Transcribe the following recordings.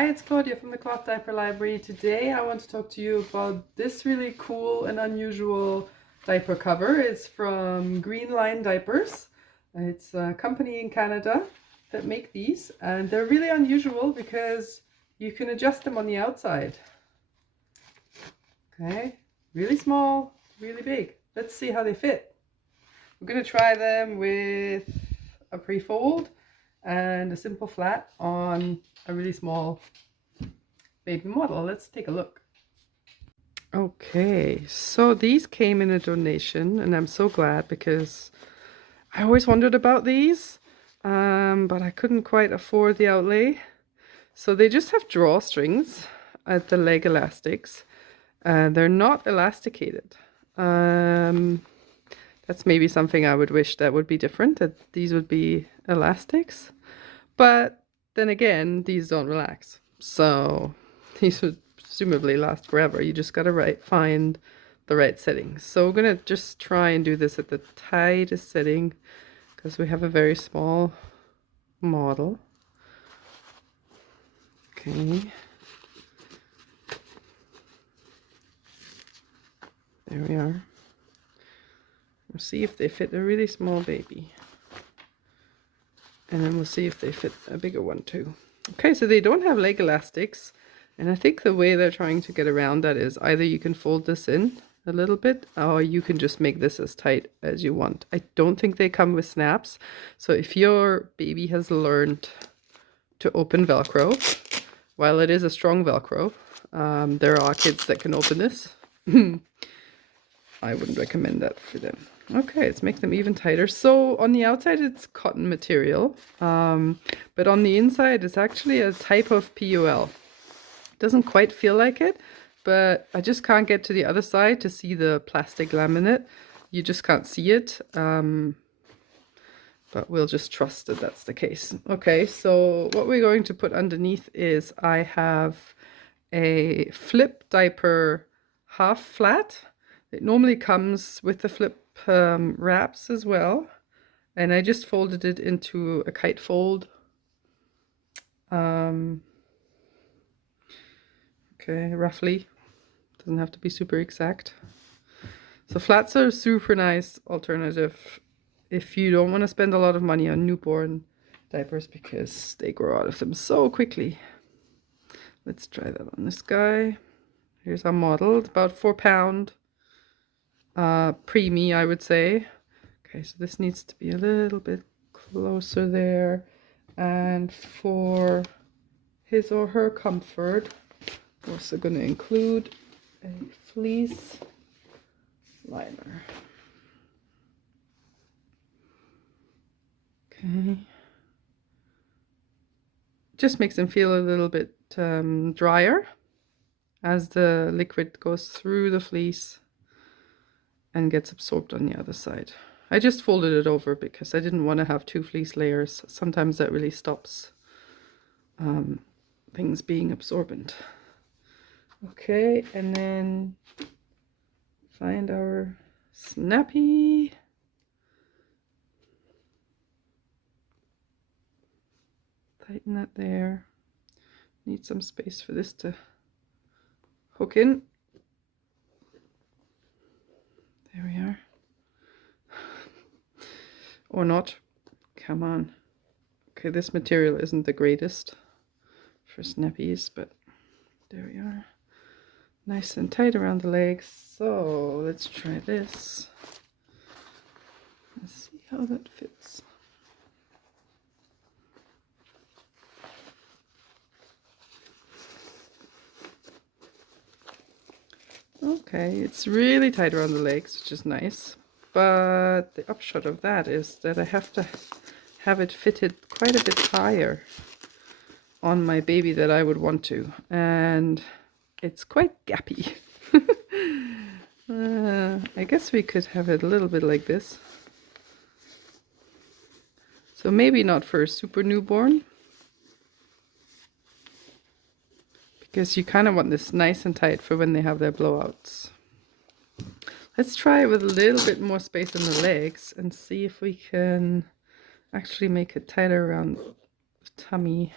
Hi, it's Claudia from the Cloth Diaper Library. Today I want to talk to you about this really cool and unusual diaper cover. It's from Line Diapers. It's a company in Canada that make these, and they're really unusual because you can adjust them on the outside. Okay, really small, really big. Let's see how they fit. We're going to try them with a pre-fold and a simple flat on a really small baby model. Let's take a look. Okay, so these came in a donation, and I'm so glad because I always wondered about these, but I couldn't quite afford the outlay. So they just have drawstrings at the leg elastics. They're not elasticated. That's maybe something I would wish that would be different, that these would be elastics. But then again, these don't relax. So these would presumably last forever. You just gotta find the right settings. So we're gonna just try and do this at the tightest setting because we have a very small model. Okay. There we are. We'll see if they fit a really small baby. And then we'll see if they fit a bigger one too. Okay, so they don't have leg elastics. And I think the way they're trying to get around that is either you can fold this in a little bit, or you can just make this as tight as you want. I don't think they come with snaps. So if your baby has learned to open Velcro, while it is a strong Velcro, there are kids that can open this. I wouldn't recommend that for them. Okay, let's make them even tighter. So on the outside it's cotton material, but on the inside it's actually a type of PUL. Doesn't quite feel like it, but I just can't get to the other side to see the plastic laminate. You just can't see it, but we'll just trust that that's the case. Okay, so what we're going to put underneath is I have a flip diaper half flat. It normally comes with the flip wraps as well, and I just folded it into a kite fold. Okay, roughly. Doesn't have to be super exact. So flats are a super nice alternative if you don't want to spend a lot of money on newborn diapers because they grow out of them so quickly. Let's try that on this guy. Here's our model. It's about 4 pound. Preemie, I would say. Okay, so this needs to be a little bit closer there. And for his or her comfort, we're also going to include a fleece liner. Okay. Just makes them feel a little bit drier as the liquid goes through the fleece and gets absorbed on the other side. I just folded it over because I didn't want to have 2 fleece layers. Sometimes that really stops things being absorbent. Okay, and then find our snappy. Tighten that there. Need some space for this to hook in. There we are. Or not. Come on. Okay, this material isn't the greatest for snappies, but there we are. Nice and tight around the legs. So let's try this. Let's see how that fits. Okay, it's really tight around the legs, which is nice. But the upshot of that is that I have to have it fitted quite a bit higher on my baby that I would want to. And it's quite gappy. I guess we could have it a little bit like this. So maybe not for a super newborn, because you kind of want this nice and tight for when they have their blowouts. Let's try it with a little bit more space in the legs and see if we can actually make it tighter around the tummy.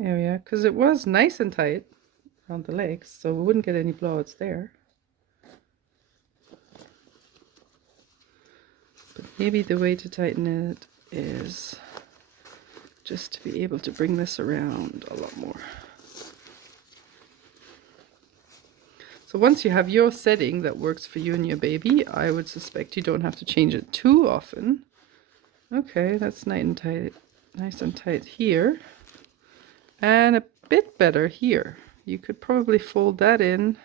area, because it was nice and tight around the legs, so we wouldn't get any blowouts there. But maybe the way to tighten it is just to be able to bring this around a lot more. So once you have your setting that works for you and your baby, I would suspect you don't have to change it too often. Okay, that's nice and tight here. And a bit better here. You could probably fold that in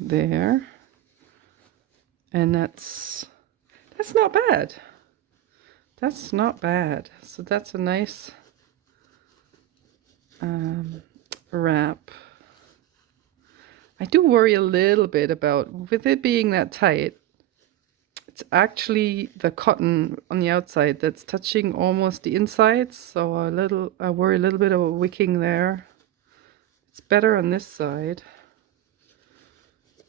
there. And that's not bad. That's not bad. So that's a nice wrap. I do worry a little bit about, with it being that tight, it's actually the cotton on the outside that's touching almost the insides. So I worry a little bit about wicking there. It's better on this side,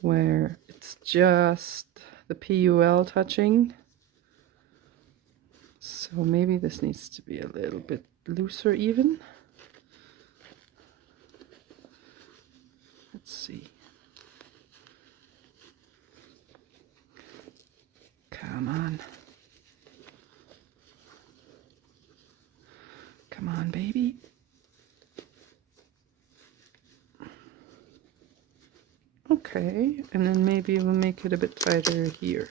where it's just the PUL touching. So maybe this needs to be a little bit looser even. Let's see. Come on. Come on, baby. Okay, and then maybe we'll make it a bit tighter here.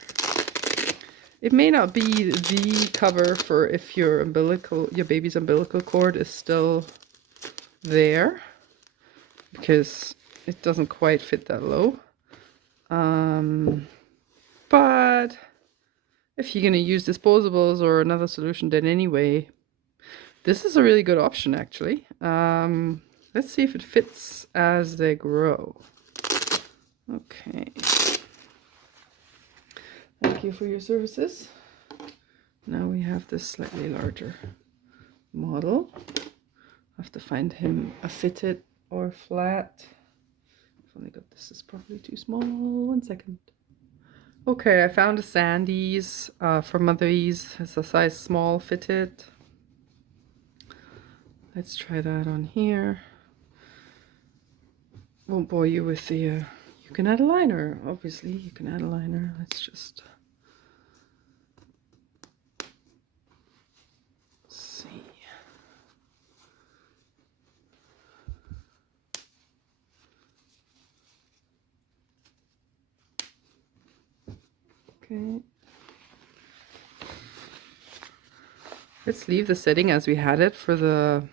It may not be the cover for if your baby's umbilical cord is still there, because it doesn't quite fit that low. But if you're going to use disposables or another solution, then anyway, this is a really good option actually. Let's see if it fits as they grow. Okay. Thank you for your services. Now we have this slightly larger model. I have to find him a fitted or flat. I've only got this is probably too small. 1 second. Okay, I found a Sandy's for Motherese. It's a size small fitted. Let's try that on here. Won't bore you with the, you can add a liner, obviously, you can add a liner. Let's just see. Okay. Let's leave the setting as we had it for the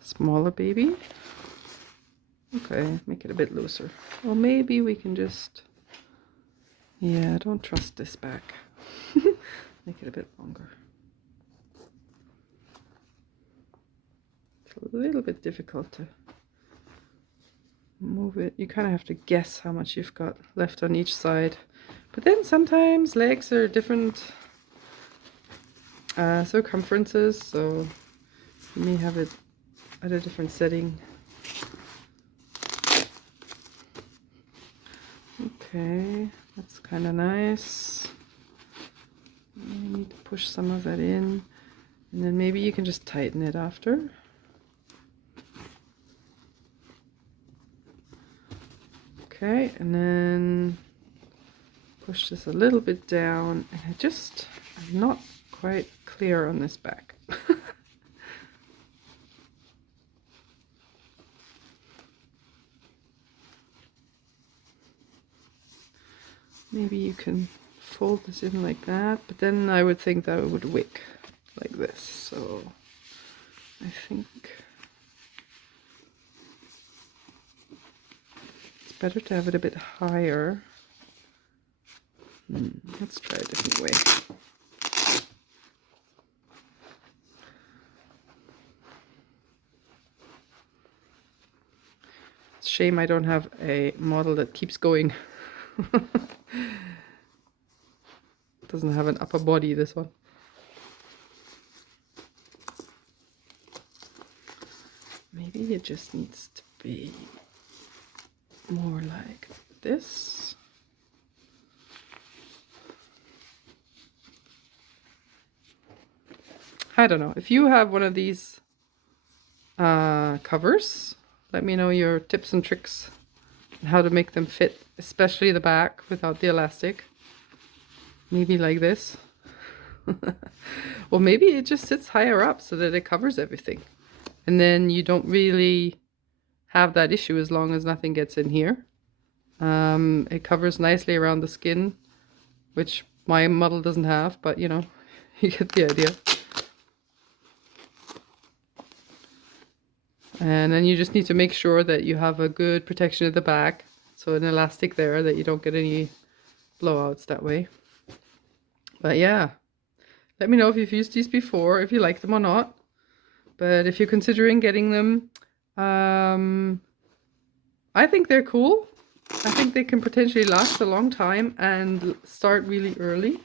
smaller baby. Okay, make it a bit looser. Well, maybe we can just, yeah, don't trust this back. Make it a bit longer. It's a little bit difficult to move it. You kind of have to guess how much you've got left on each side. But then sometimes legs are different circumferences, so you may have it at a different setting. Okay, that's kind of nice. You need to push some of that in, and then maybe you can just tighten it after. Okay, and then push this a little bit down, and I'm not quite clear on this back. Maybe you can fold this in like that, but then I would think that it would wick like this. So I think it's better to have it a bit higher. Let's try a different way. It's a shame I don't have a model that keeps going. Doesn't have an upper body, this one. Maybe it just needs to be more like this. I don't know. If you have one of these covers, let me know your tips and tricks on how to make them fit, especially the back without the elastic. Maybe like this. Or maybe it just sits higher up so that it covers everything. And then you don't really have that issue as long as nothing gets in here. It covers nicely around the skin, which my model doesn't have, but you know, you get the idea. And then you just need to make sure that you have a good protection at the back. So an elastic there that you don't get any blowouts that way. But yeah, let me know if you've used these before, if you like them or not. But if you're considering getting them, I think they're cool. I think they can potentially last a long time and start really early.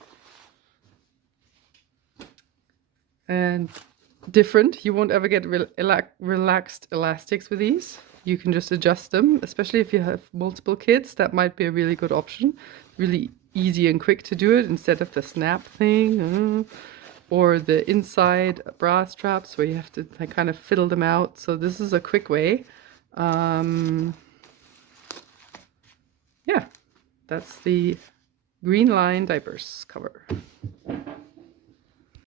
And different. You won't ever get relaxed elastics with these. You can just adjust them, especially if you have multiple kids. That might be a really good option. Really easy and quick to do it instead of the snap thing or the inside bra straps where you have to like, kind of fiddle them out. So this is a quick way. Yeah, that's the green Line Diapers cover.